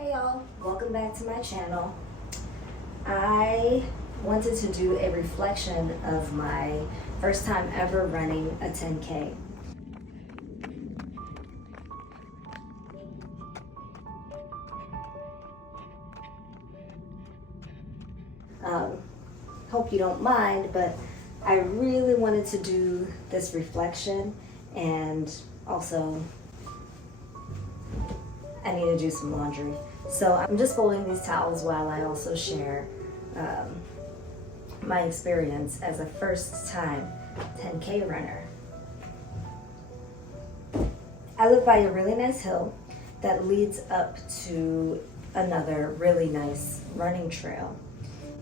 Hey y'all, welcome back to my channel. I wanted to do a reflection of my first time ever running a 10K. Hope you don't mind, but I really wanted to do this reflection, and also I need to do some laundry. So I'm just folding these towels while I also share my experience as a first time 10K runner. I live by a really nice hill that leads up to another really nice running trail.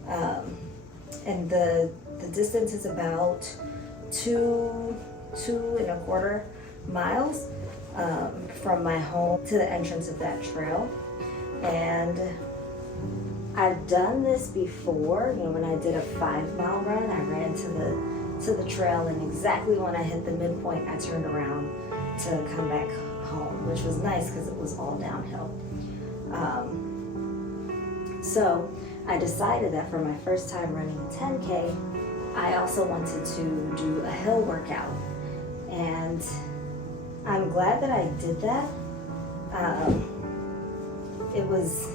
And the distance is about 2.25 miles from my home to the entrance of that trail. And I've done this before. You know, when I did a 5-mile run, I ran to the trail, and exactly when I hit the midpoint, I turned around to come back home, which was nice because it was all downhill. So I decided that for my first time running a 10K, I also wanted to do a hill workout. And I'm glad that I did that. It was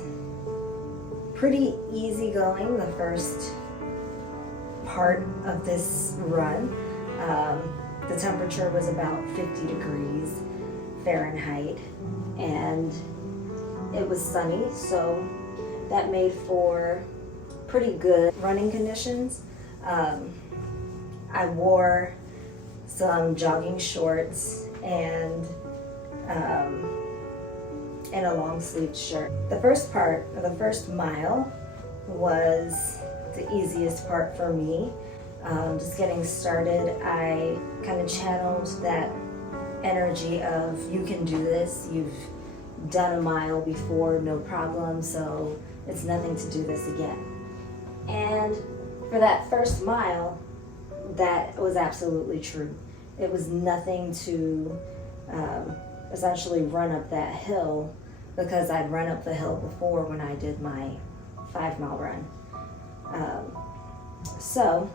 pretty easy going the first part of this run. The temperature was about 50 degrees Fahrenheit, and it was sunny, so that made for pretty good running conditions. I wore some jogging shorts and a long sleeved shirt. The first part, or the first mile, was the easiest part for me. Just getting started, I kind of channeled that energy of, you can do this, you've done a mile before, no problem, so it's nothing to do this again. And for that first mile, that was absolutely true. It was nothing to essentially run up that hill, because I'd run up the hill before when I did my 5-mile run. So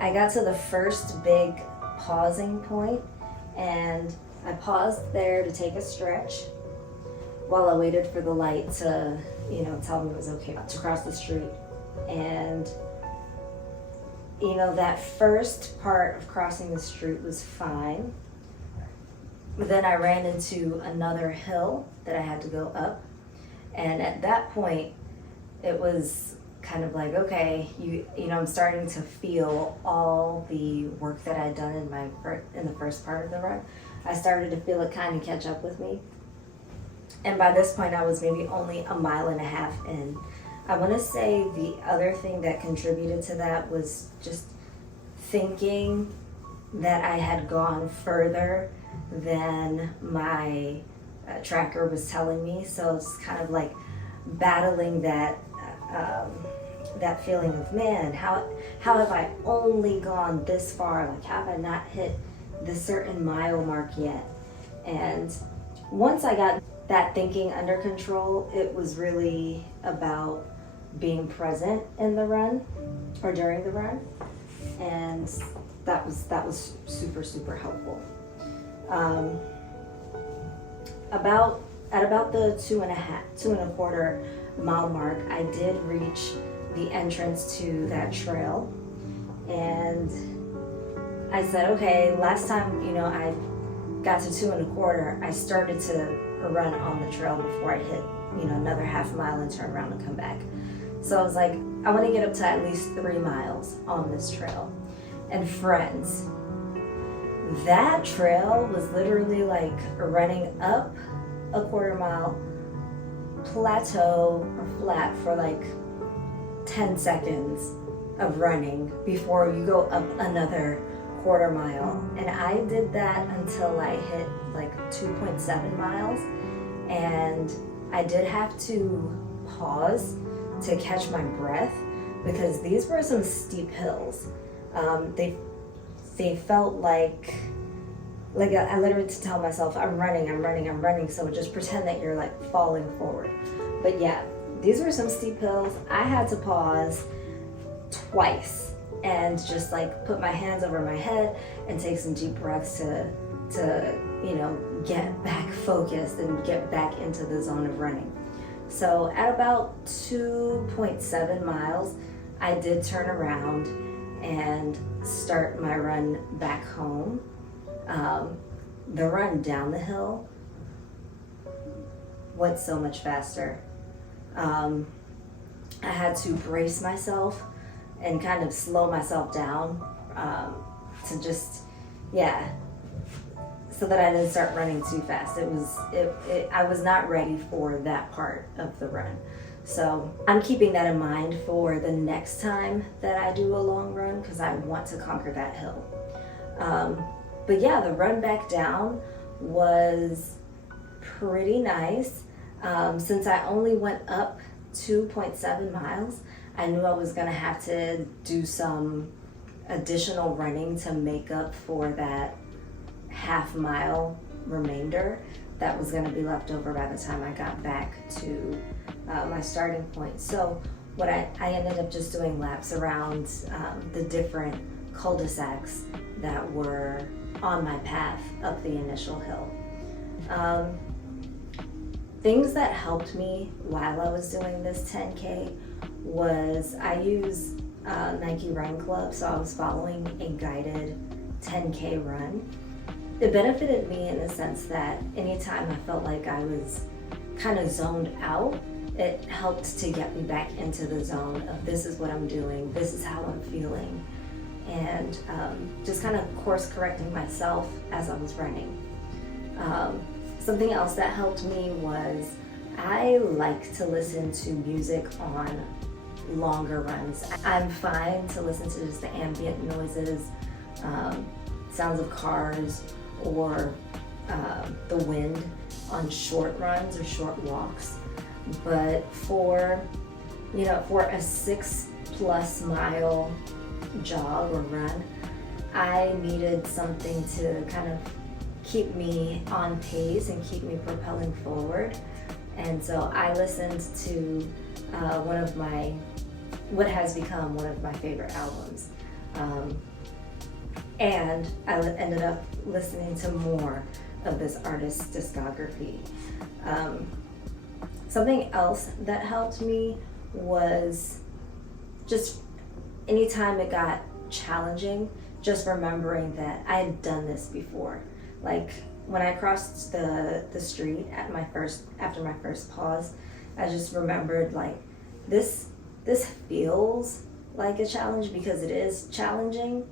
I got to the first big pausing point, and I paused there to take a stretch while I waited for the light to, tell me it was okay to cross the street. And that first part of crossing the street was fine. But then I ran into another hill that I had to go up. And at that point, it was kind of like, okay, I'm starting to feel all the work that I'd done in the first part of the run. I started to feel it kind of catch up with me. And by this point, I was maybe only 1.5 miles in. I want to say the other thing that contributed to that was just thinking that I had gone further than my tracker was telling me. So it's kind of like battling that feeling of, man, how have I only gone this far? Like, how have I not hit the certain mile mark yet? And once I got that thinking under control, it was really about being present in the run, or during the run, and that was super, super helpful. At about the 2.25 mile mark, I did reach the entrance to that trail, and I said, okay, last time I got to 2.25, I started to run on the trail before I hit another 1/2 mile and turn around and come back. So I was like, I want to get up to at least 3 miles on this trail. And friends, that trail was literally like running up a 1/4 mile, plateau or flat for like 10 seconds of running before you go up another 1/4 mile. And I did that until I hit like 2.7 miles. And I did have to pause to catch my breath, because these were some steep hills. They felt like like I literally to tell myself I'm running, I'm running, I'm running. So just pretend that you're like falling forward. But yeah, these were some steep hills. I had to pause twice and just like put my hands over my head and take some deep breaths to get back focused and get back into the zone of running. So at about 2.7 miles, I did turn around and start my run back home. The run down the hill went so much faster. I had to brace myself and kind of slow myself down to just, so that I didn't start running too fast. I was not ready for that part of the run. So I'm keeping that in mind for the next time that I do a long run, because I want to conquer that hill. But yeah, the run back down was pretty nice. Since I only went up 2.7 miles, I knew I was gonna have to do some additional running to make up for that half-mile remainder that was gonna be left over by the time I got back to my starting point. So what I ended up just doing laps around the different cul-de-sacs that were on my path up the initial hill. Things that helped me while I was doing this 10K was I use Nike Run Club, so I was following a guided 10K run. It benefited me in the sense that anytime I felt like I was kind of zoned out, it helped to get me back into the zone of this is what I'm doing, this is how I'm feeling, and just kind of course correcting myself as I was running. Something else that helped me was I like to listen to music on longer runs. I'm fine to listen to just the ambient noises, sounds of cars, or the wind on short runs or short walks. But for a 6+ mile jog or run, I needed something to kind of keep me on pace and keep me propelling forward. And so I listened to what has become one of my favorite albums. And I ended up listening to more of this artist's discography. Something else that helped me was just anytime it got challenging, just remembering that I had done this before. Like when I crossed the street after my first pause, I just remembered like this feels like a challenge because it is challenging,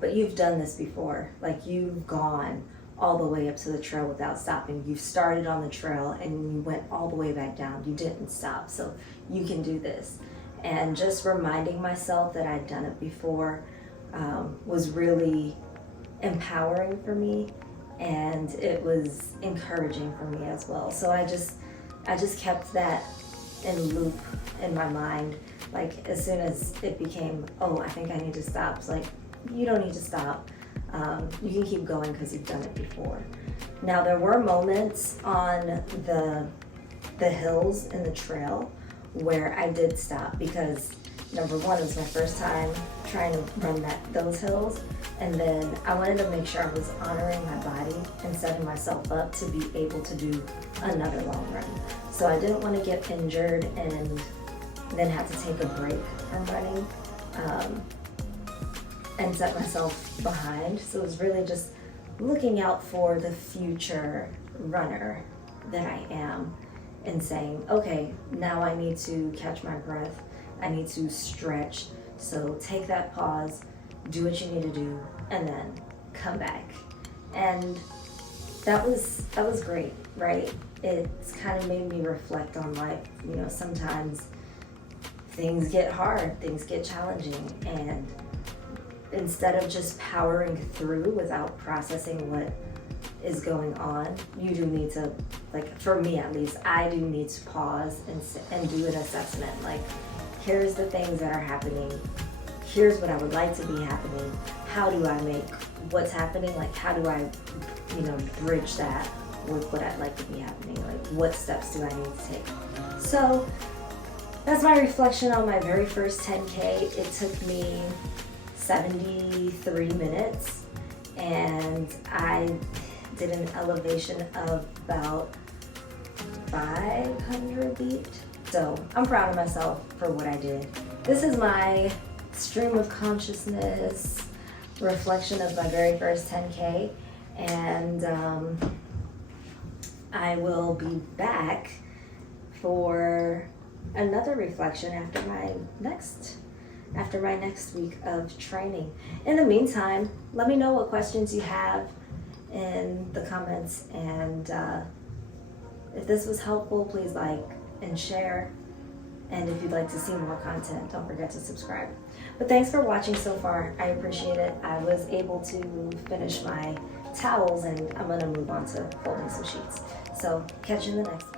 but you've done this before. Like you've gone all the way up to the trail without stopping. You started on the trail and you went all the way back down. You didn't stop, so you can do this. And just reminding myself that I'd done it before was really empowering for me, and it was encouraging for me as well. So I just kept that in loop in my mind. Like as soon as it became, oh, I think I need to stop, it's like, you don't need to stop. You can keep going because you've done it before. Now there were moments on the hills in the trail where I did stop because number one, it was my first time trying to run those hills, and then I wanted to make sure I was honoring my body and setting myself up to be able to do another long run. So I didn't want to get injured and then have to take a break from running and set myself behind. So it was really just looking out for the future runner that I am and saying, okay, now I need to catch my breath. I need to stretch. So take that pause, do what you need to do, and then come back. And that was great, right? It's kind of made me reflect on life. You know, sometimes things get hard, things get challenging, and instead of just powering through without processing what is going on, you do need to, like for me at least, I do need to pause and do an assessment. Like, here's the things that are happening. Here's what I would like to be happening. How do I make what's happening, like how do I, bridge that with what I'd like to be happening, like what steps do I need to take. So that's my reflection on my very first 10K. It took me 73 minutes and I did an elevation of about 500 feet. So I'm proud of myself for what I did. This is my stream of consciousness reflection of my very first 10K, and I will be back for another reflection after my next week of training. In the meantime, let me know what questions you have in the comments, and if this was helpful, please like and share. And if you'd like to see more content, don't forget to subscribe. But thanks for watching so far. I appreciate it. I was able to finish my towels and I'm gonna move on to folding some sheets. So catch you in the next one.